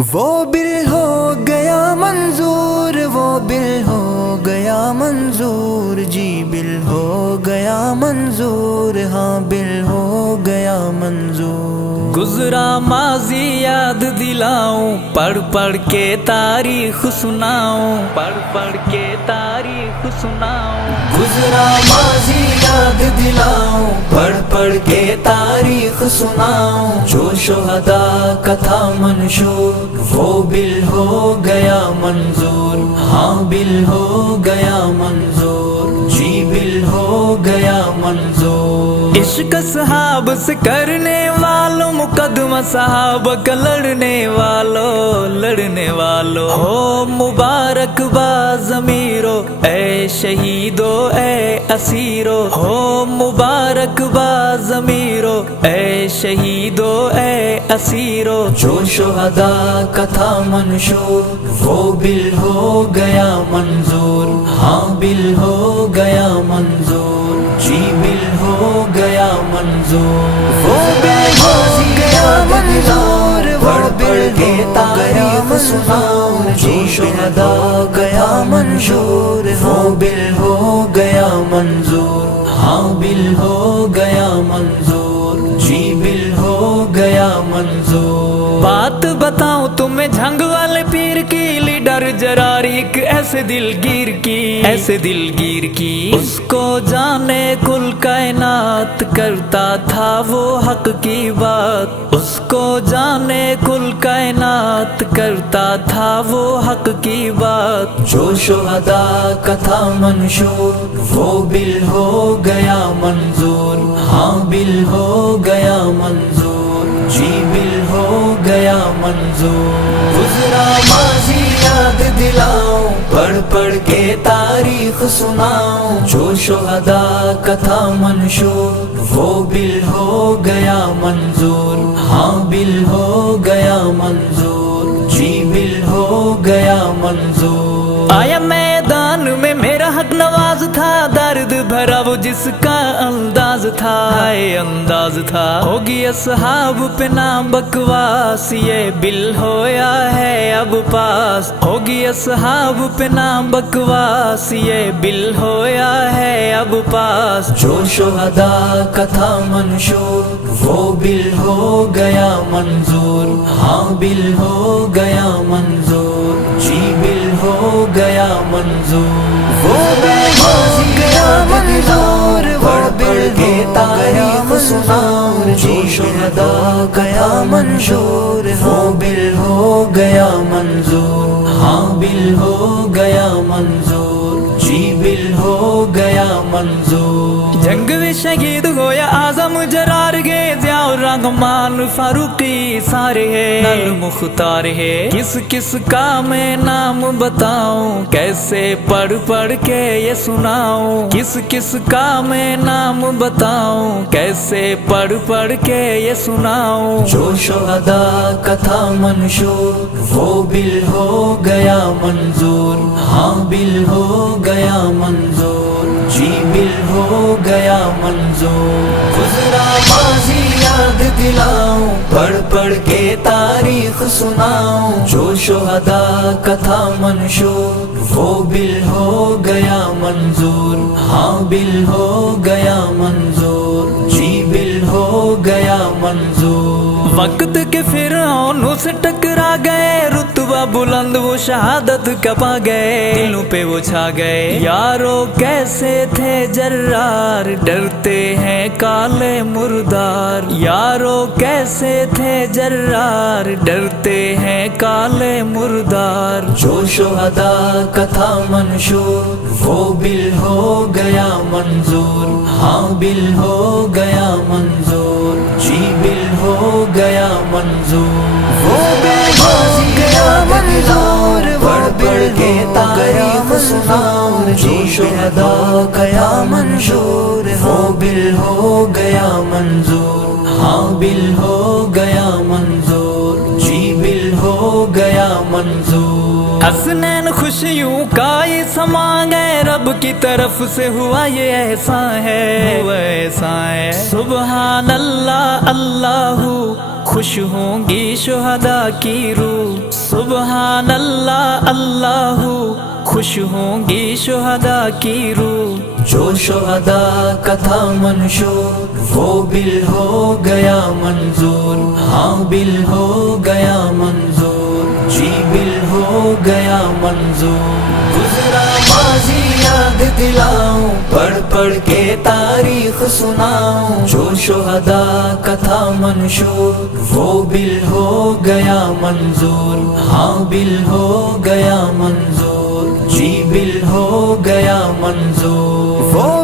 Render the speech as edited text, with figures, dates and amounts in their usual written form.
وہ بل ہو گیا منظور، وہ بل ہو گیا منظور، جی بل ہو گیا منظور، ہاں بل ہو گیا منظور۔ گزرا ماضی یاد دلاؤں، پڑھ پڑھ کے تاریخ سناؤں، پڑھ پڑھ کے تاریخ سناؤں۔ گزرا ماضی یاد دلاؤں، پڑھ پڑھ کے تاریخ سناؤں، جو شہداء کا تھا منشور وہ بل ہو گیا منظور، ہاں بل ہو گیا منظور، جی بل ہو گیا منظور۔ عشق صحاب سے کرنے والوں، مقدمہ صحابہ کا لڑنے والوں ہو مبارک باز امیرو، اے شہیدو اے اسیرو، ہو مبارک باز امیرو، اے شہیدو اے اسیرو۔ جو شہداء کا تھا منشور وہ بل ہو گیا منظور، ہاں بل ہو گیا منظور، جی بل ہو گیا منظور۔ وہ بل ہو گیا منظور، پڑھ پڑھ کے تاریخ سناؤں، جو شہداء گیا منشور وہ بل ہو گیا منظور، ہاں بل ہو گیا منظور، جی بل ہو گیا منظور۔ بات بتاؤں تمہیں جھنگ والے پیر کی، لیڈر جرار ایک ایسے دلگیر کی، اس کو جانے کل کائنات، کرتا تھا وہ حق کی بات، اس کو جانے کل کائنات، کرتا تھا وہ حق کی بات۔ جو شہداء کا تھا منشور وہ بل ہو گیا منظور، ہاں بل ہو گیا منظور، جی بل ہو گیا منظور۔ گزرا ماضی یاد دلاؤں، پڑھ پڑھ کے تاریخ سناؤں، جو شہداء کا تھا منشور وہ بل ہو گیا منظور، ہاں بل ہو گیا منظور، جی بل ہو گیا منظور۔ آیا میدان میں میرا حق نواز تھا، درد بھرا وہ جس کا انداز تھا، انداز تھا، ہوگی اصحاب پہ نام بکواس، یہ بل ہویا ہے اب پاس، ہوگی اصحاب پہ نام بکواس، یہ بل ہویا ہے اب پاس۔ جو شہداء کا تھا منشور وہ بل ہو گیا منظور، ہاں بل ہو گیا منظور، جی بل ہو گیا منظور۔ وہ بل ہو گیا منظور، پڑھ پڑھ کے تاریخ سناؤں، جو شہداء گیا منشور وہ بل ہو گیا منظور، ہاں بل ہو گیا منظور، جی بل ہو گیا منظور۔ جنگ میں شہید ہویا اعظم جرار گے، ضیاء الرحمان فاروقی سارے ہے، نل مختار ہے، کس کس کا میں نام بتاؤں، کیسے پڑھ پڑھ کے یہ سناؤں، کس کس کا میں نام بتاؤں، کیسے پڑھ پڑھ کے یہ سناؤں۔ جو شہداء کا تھا منشور وہ بل ہو گیا منظور، ہاں بل ہو گیا منظور، جی بل ہو گیا منظور۔ گزرا ماضی یاد دلاؤں، پڑھ پڑھ کے تاریخ سناؤں، جو شہداء کا تھا منشور وہ بل ہو گیا منظور، ہاں بل ہو گیا منظور، جی بل ہو گیا منظور۔ وقت کے فرعون سے ٹکرا گئے، رتبہ بلند وہ شہادت کا پا گئے، دلوں پہ وہ چھا گئے، یارو کیسے تھے جرار، ڈرتے ہیں کالے مردار، یارو کیسے تھے جرار، ڈرتے ہیں کالے مردار۔ جو شہداء کا تھا منشور وہ بل ہو گیا منظور، ہاں بل ہو گیا منظور، جی بل ہو گیا منظور۔ وہ بل ہو گیا منظور، پڑھ پڑھ کے تاریخ سناؤں، جو شہداء گیا منشور وہ بل ہو گیا منظور، ہاں بل ہو گیا منظور، جی بل ہو گیا منظور۔ حسنین خوشیوں کا یہ سما گئے، رب کی طرف سے ہوا یہ احسان ہے، ہوا احسان ہے۔ سبحان اللہ اللہ خوش ہوں گی شہداء کی روح، سبحان اللہ اللہ، خوش ہوں گی شہداء کی روح۔ جو شہداء کا تھا منشور وہ بل ہو گیا منظور، ہاں بل ہو گیا منظور، جی بل ہو گیا منظور۔ گزرا ماضی یاد دلاؤں، پڑھ پڑھ کے تاریخ سناؤں، جو شہداء کا تھا منشور وہ بل ہو گیا منظور، ہاں بل ہو گیا منظور، جی بل ہو گیا منظور۔ وہ